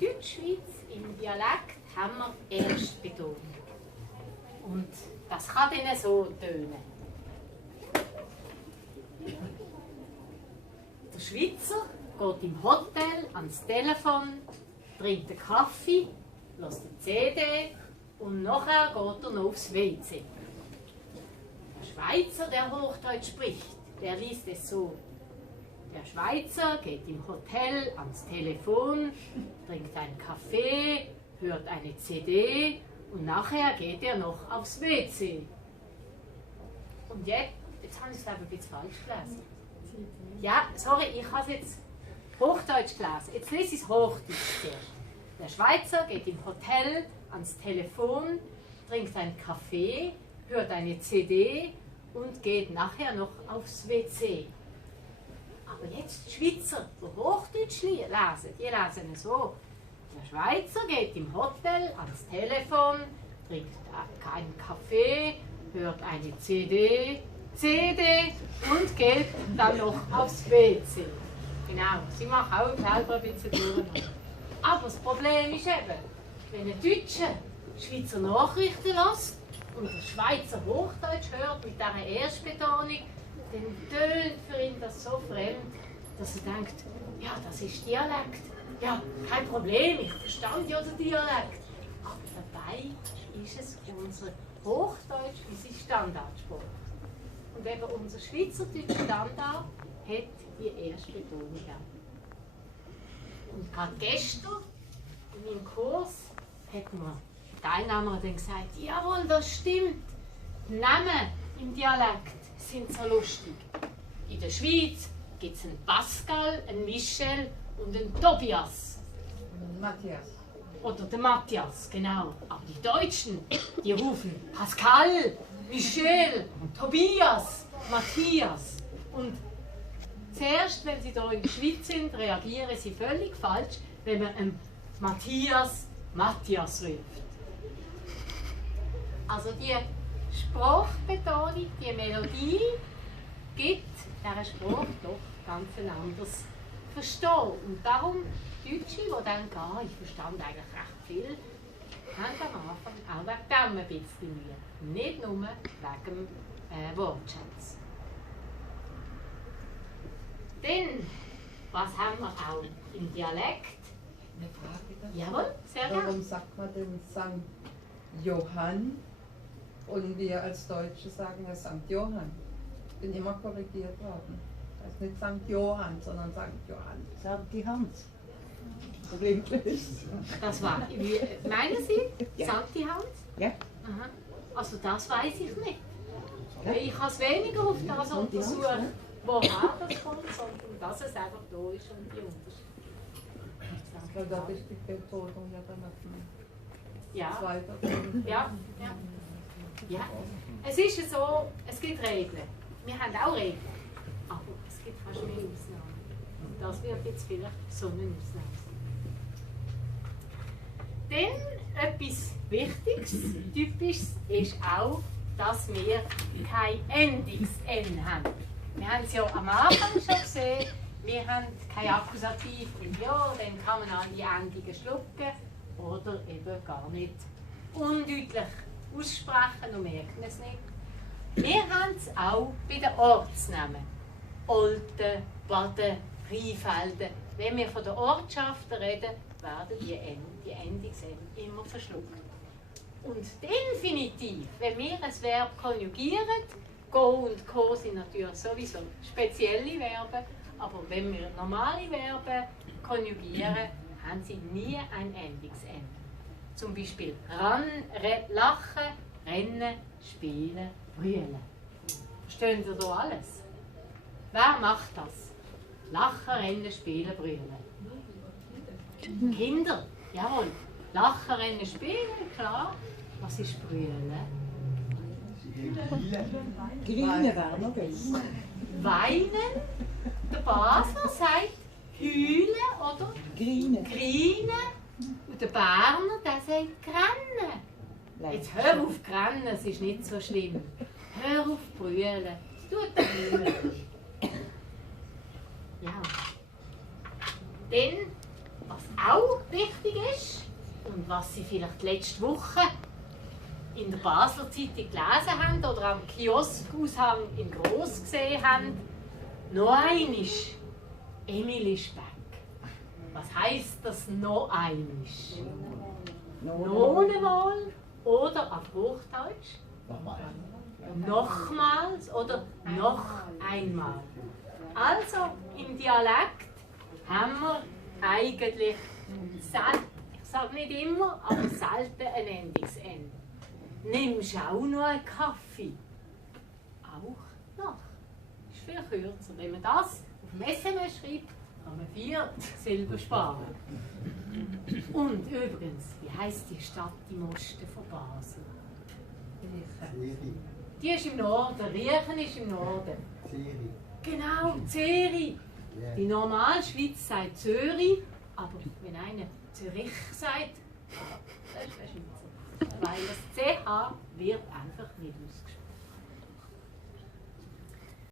Deutschschweiz im Dialekt haben wir Erstbetonung. Und das kann dann so tönen. Der Schweizer geht im Hotel ans Telefon, trinkt einen Kaffee, lässt eine CD und nachher geht er noch aufs WC. Der Schweizer, der Hochdeutsch spricht, der liest es so. Der Schweizer geht im Hotel ans Telefon, trinkt einen Kaffee, hört eine CD und nachher geht er noch aufs WC. Und jetzt habe ich es glaube ich ein bisschen falsch gelesen. Ja, sorry, ich habe es jetzt Hochdeutsch gelesen. Jetzt lese ich es Hochdeutsch zuerst. Der Schweizer geht im Hotel ans Telefon, trinkt einen Kaffee, hört eine CD und geht nachher noch aufs WC. Aber jetzt die Schweizer, die Hochdeutsch lesen, die lesen es so. Der Schweizer geht im Hotel ans Telefon, trinkt einen Kaffee, hört eine CD und geht dann noch aufs WC. Genau, sie machen auch selber ein bisschen durcheinander. Aber das Problem ist eben, wenn ein Deutscher Schweizer Nachrichten lässt und der Schweizer Hochdeutsch hört mit dieser Erstbetonung, dann tönt für ihn das so fremd, dass er denkt, ja, das ist Dialekt. Ja, kein Problem, ich verstand ja den Dialekt. Aber dabei ist es unser Hochdeutsch, wie sie Standardsprache. Und eben unser Schweizerdeutscher Standard hat die Erstbetonung. Und gerade gestern in meinem Kurs hat mir die Teilnehmer dann gesagt, jawohl, das stimmt. Namen im Dialekt sind so lustig. In der Schweiz gibt es einen Pascal, einen Michel und einen Tobias. Matthias. Oder den Matthias, genau. Aber die Deutschen, die rufen Pascal, Michel, Tobias, Matthias. Und zuerst, wenn sie hier in der Schweiz sind, reagieren sie völlig falsch, wenn man einen Matthias ruft. Also die Sprachbetonung, die Melodie gibt dieser Sprache doch ganz ein anderes Verstehen. Und darum Deutsche, die denken, ich verstand eigentlich recht viel, haben am Anfang auch wegen dem ein bisschen Mühe. Nicht nur wegen dem Wortschatz. Dann, was haben wir auch im Dialekt? Eine Frage dazu. Jawohl, sehr gerne. Warum sagt man denn St. Johann und wir als Deutsche sagen es St. Johann? Ich bin immer korrigiert worden. Das heißt nicht St. Johann, sondern St. Johann. Sagt die Hans. Problemlos. Das war, meinen Sie, Ja. Santi Hans? Ja. Aha. Also das weiß ich nicht. Ich habe es weniger auf das untersucht, woher das kommt, sondern dass es einfach da ist und die Unterschiede. Weil da ist die Betonung ja dann auf dem Ja, zweiten. ja, ja. Ja, es ist so, es gibt Regeln. Wir haben auch Regeln, aber es gibt fast mehr Ausnahmen. Und das wird jetzt vielleicht so eine Ausnahme sein. Dann etwas Wichtiges, Typisches, ist auch, dass wir kein Endungs-N haben. Wir haben es ja am Anfang schon gesehen, wir haben kein Akkusativ und ja, dann kann man all die Endungen schlucken oder eben gar nicht undeutlich aussprechen und merken es nicht. Wir haben es auch bei den Ortsnamen. Olten, Baden, Rheinfelden. Wenn wir von den Ortschaften reden, werden die Endungs-N immer verschluckt. Und der Infinitiv, wenn wir ein Verb konjugieren, go und ko sind natürlich sowieso spezielle Verben, aber wenn wir normale Verben konjugieren, haben sie nie ein Endungs-N. Zum Beispiel lachen, rennen, spielen, brüllen. Verstehen Sie da alles? Wer macht das? Lachen, rennen, spielen, brüllen. Kinder, jawohl. Lachen, rennen, spielen, klar. Was ist brüllen? Grüne wäre noch besser. Weinen. Der Basler sagt heulen oder Grüne. greinen. Und der Berner, der sagt grennen. Jetzt hör auf grennen, es ist nicht so schlimm. Hör auf brüllen. Es tut dir nicht mehr. Ja. Dann, was auch wichtig ist und was Sie vielleicht letzte Woche in der Basler Zeitung gelesen haben oder am Kioskaushang in Gross gesehen haben, noch einmal, Emily Speck. Was heisst das noch einmal? Noch einmal oder auf Hochdeutsch? Nochmals oder noch einmal. Also im Dialekt haben wir eigentlich, ich sage nicht immer, aber selten ein Endungs-N. Nimmst du auch noch einen Kaffee? Auch noch. Ist viel kürzer. Wenn man das auf dem SMS schreibt, kann man 4 Silber sparen. Und übrigens, wie heisst die Stadt im Osten von Basel? Die ist im Norden, Riechen ist im Norden. Genau, Zürich. Die Normalschweiz sagt Zürich, aber wenn einer Zürich sagt, das ist ein Schweizer. Weil das CH wird einfach nicht ausgesprochen.